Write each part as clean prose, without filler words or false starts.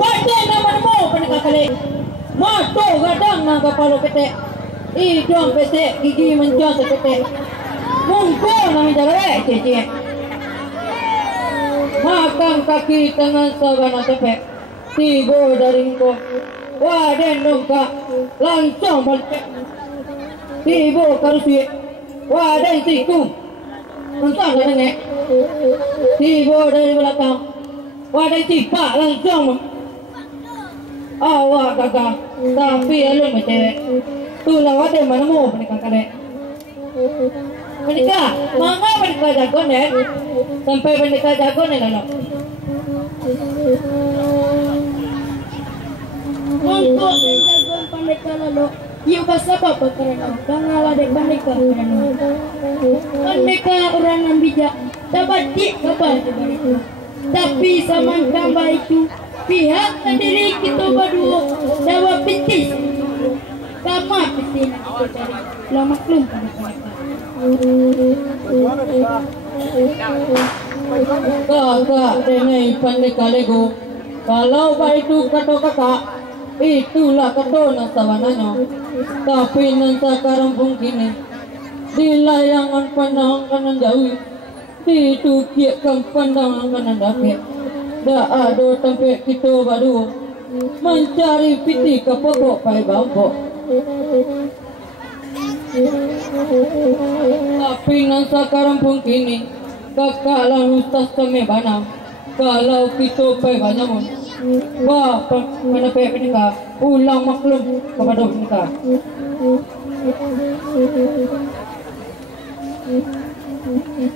Wadah nama mo penekakali. Mato gadang na kapalo kete. Idong kete gigi menjual kete. Mungko nang jare cece. Makan kaki tangan sabana tepe. Tibo dari ko. Wadah nungka langsung balik. Tibo karusi. Wadah tikum. Langsung kadang Tibo dari belakang. Wadah tipak langsung. Awak kakak, tapi alun macam tulah wadah mana mau menikah kalian? Menikah, mama menikah jago ni, sampai menikah jago ni lalu. Mangkuk jago menikah lalu, you bahasa apa kerana? Kangalah dek menikah kerana. Menikah orang yang bijak, dapat cik kabar itu. Tapi zaman tambah itu. Pihak sendiri kita berdua dapat petis sama petis nak kita cari lah maklum kakak dengan pandai kalego kalau baik itu kata kakak itulah kata nasawananya tapi nanti karampung kini di layangan pandang kanan jauh di tukiakan pandang kanan dapat. Dah ada tempat kita baru mencari piti ke pokok pai bangkok. Tapi nan sekarang pun kini kakak lalu tas kami banam. Kalau kita pai banyak pun, wah mana pai menikah ulang maklum kepada menikah.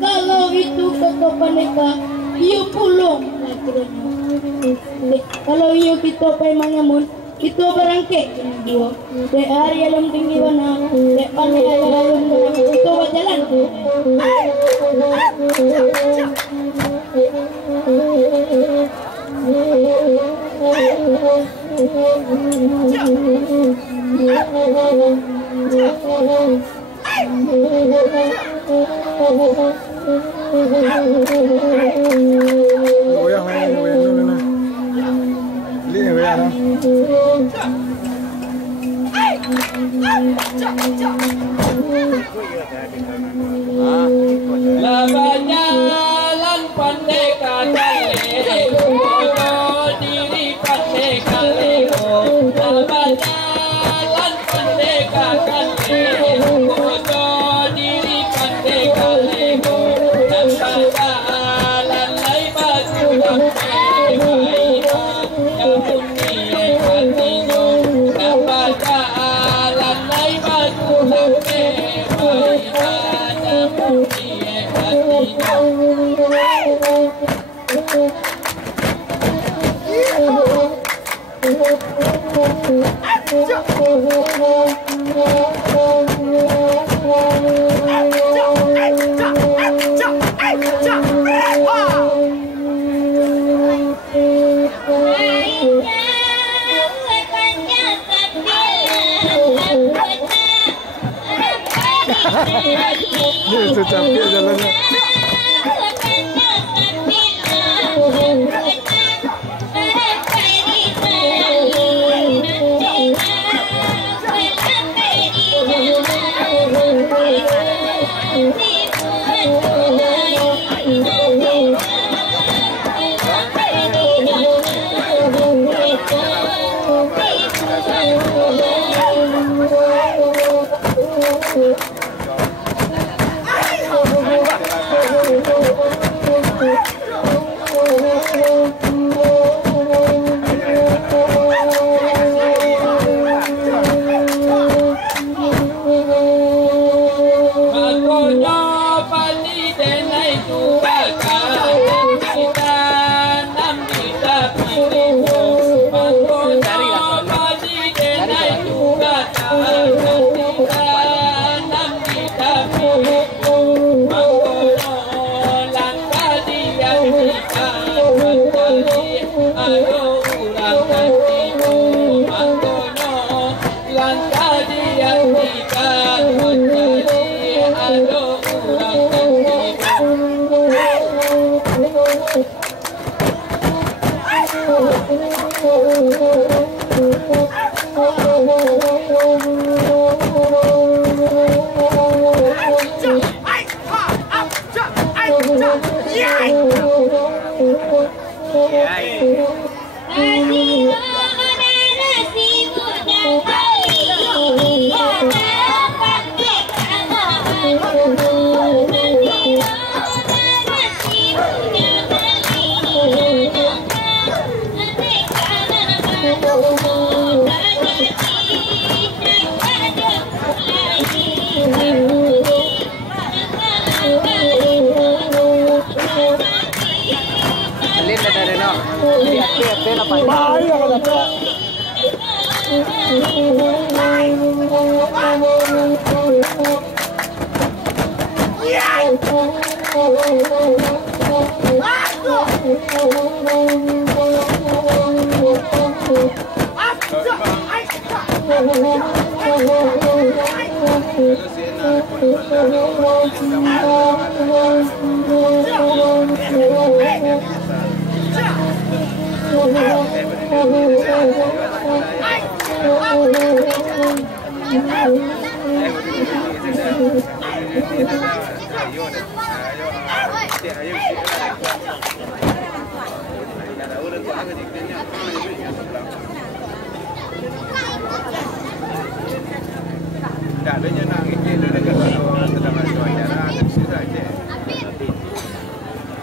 Kalau itu kata menikah, ia pulung. Kalau iyo kita pay mangamun, kita berangkat dua. Dek hari alam tinggi mana, dek pandai alam kita berjalan. Goyang lagi, goyang dulu na. Ini goyang na. Labanya lan pandai katale, bodoh diri pandai kalego. Labanya lan pandai katale, bodoh diri pandai kalego. Labanya lai baju damai baina, yang punya hatinya. Labanya lai baju damai baina, yang punya hatinya. Ini secapnya jalannya.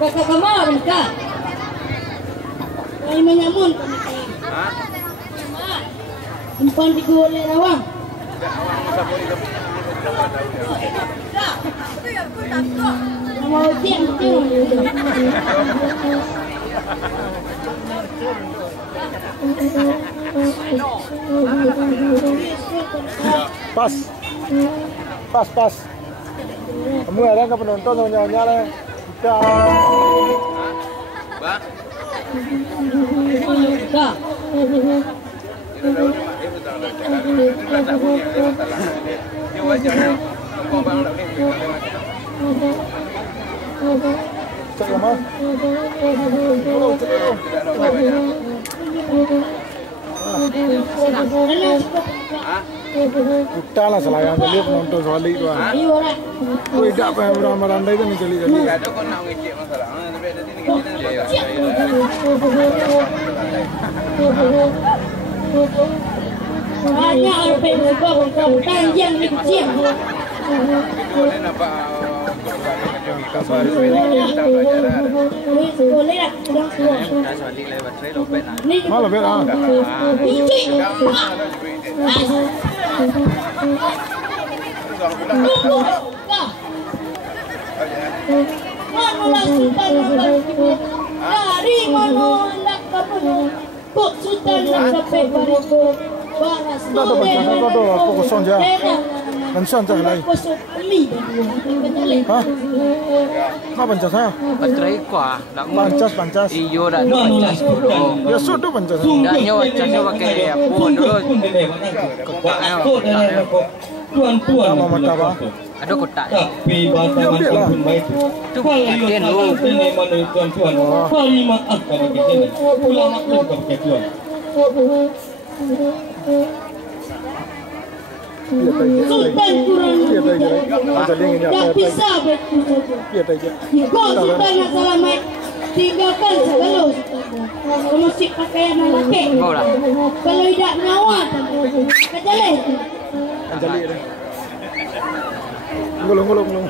Kakak kamar nikah. Ay menyamun kami. Umpan di golek awang. Mau tiang. Pas. Kamu ada ke penonton nyanyi lah. Bang. Dah. Cek lama. Kita lah selayang jadi penonton soalik tu. Kau tidak payah beramai-ramai tu ni jeli-jeli. Ada kau nak ngecek masalah. Tapi ada sini Banyak orang berkau tanjang kecil. boleh nampak kabar Boleh lah, sudah semua. Malah bet ah. Manulah sultan dari mana nak kamu? Kok sultan nak sampai bariku? Baras Apa kosong je? Pensan je lagi. Hah? Apa pencas saya? Baterai kuah, tak mau. Pancas. Iyo dah pancas dulu. Ya sudah pancas. Dah nyawa pancas pakai apa dulu? Tuan-tuan Nama mata apa? Ada kotak. tapi batangan pun baik itu. Kalau ia tak ini mana tuan-tuan, kali maafkan kita ini. Pulang maklum kepada tuan. Sultan kurang tak bisa betul. Kau sultan nak selamat tinggalkan segala sultan. Mesti pakaian lelaki. Kalau tidak nyawa, kejalai. Ngulung.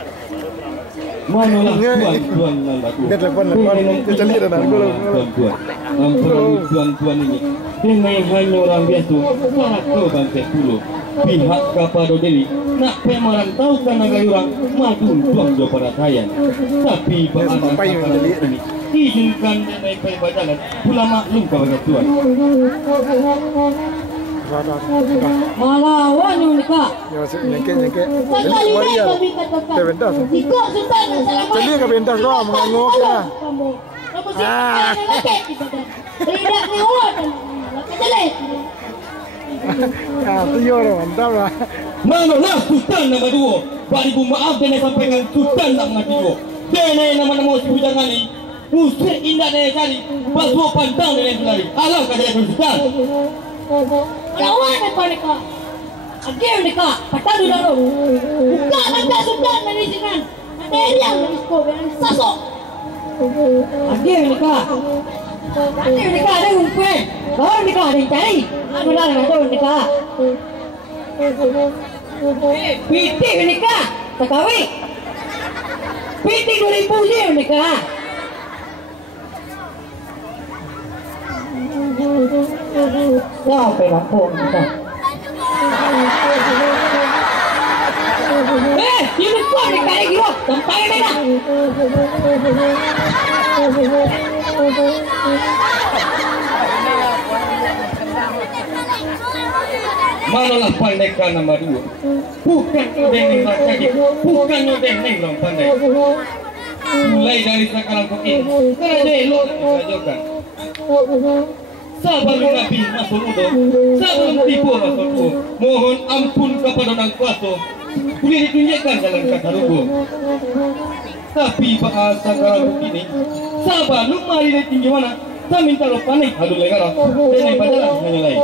Manalah tuan-tuan dan batu. Dia telepon. Dia cari dah ngulung. Tuan-tuan, ampun tuan-tuan ini. Dengan hanya orang biasa, maka bangsa dulu. Pihak kepada diri nak merantau karena gayurang maju tuang do perhatian. Tapi Sampai yang jadi ini izinkan naik pai badalan pula maklum kepada tuan. Malawan yang nikah. Ya nyengke. Takkan Waria. kami katakan. Tebentas. Jika sultan nak selamat. Jadi ke pentas doa menganguk ya. Kamu mesti lelaki kita. Tidak nyawa dan kejalai. Ah, tiyo dah mantap lah. Manalah sultan nama dua. Baribu maaf dan sampai dengan sultan nak mengati dua. Dene nama-nama sebujangan ini. Musik indah dene cari. Basuh pantang dene cari. Alam kata sultan. Lawan apa nikah? Akhir nikah, patah dulu. Buka lantai sultan dari sini. Teriak sasok. Ada nikah. Ada nikah ada umpan. Kau nikah ada cari. Aku dah ada nikah. Piti nikah. Tak kahwin. Piti 2000 je nikah. Sampai kampung kita. Ini kau ni kaya gila, sampai mana? Manalah pandaikan nama 2. Bukan odeng yang saja, bukan odeng yang orang pandai. Mulai dari sekarang bukit, kerja elok dikerajakan. Sabar Nabi masuk udo, sebelum tipu masuk udo. Mohon ampun kepada Yang Kuasa, boleh ditunjukkan dalam kata rugo. Tapi bahasa sekarang begini, sabar lu mari dari tinggi mana? Saya minta lo panik, aduh legara, dan yang pacaran hanya lain.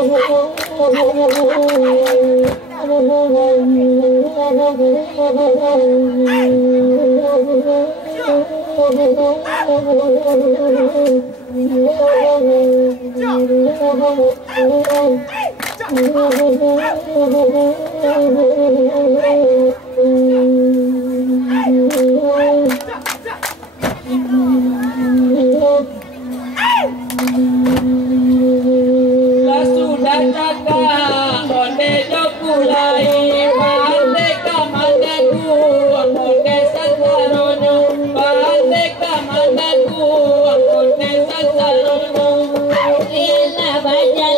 Sudah cakap, onde jokulai, merdeka mandaku, onde sasarono, merdeka mandaku, onde sasarono. Ialah baca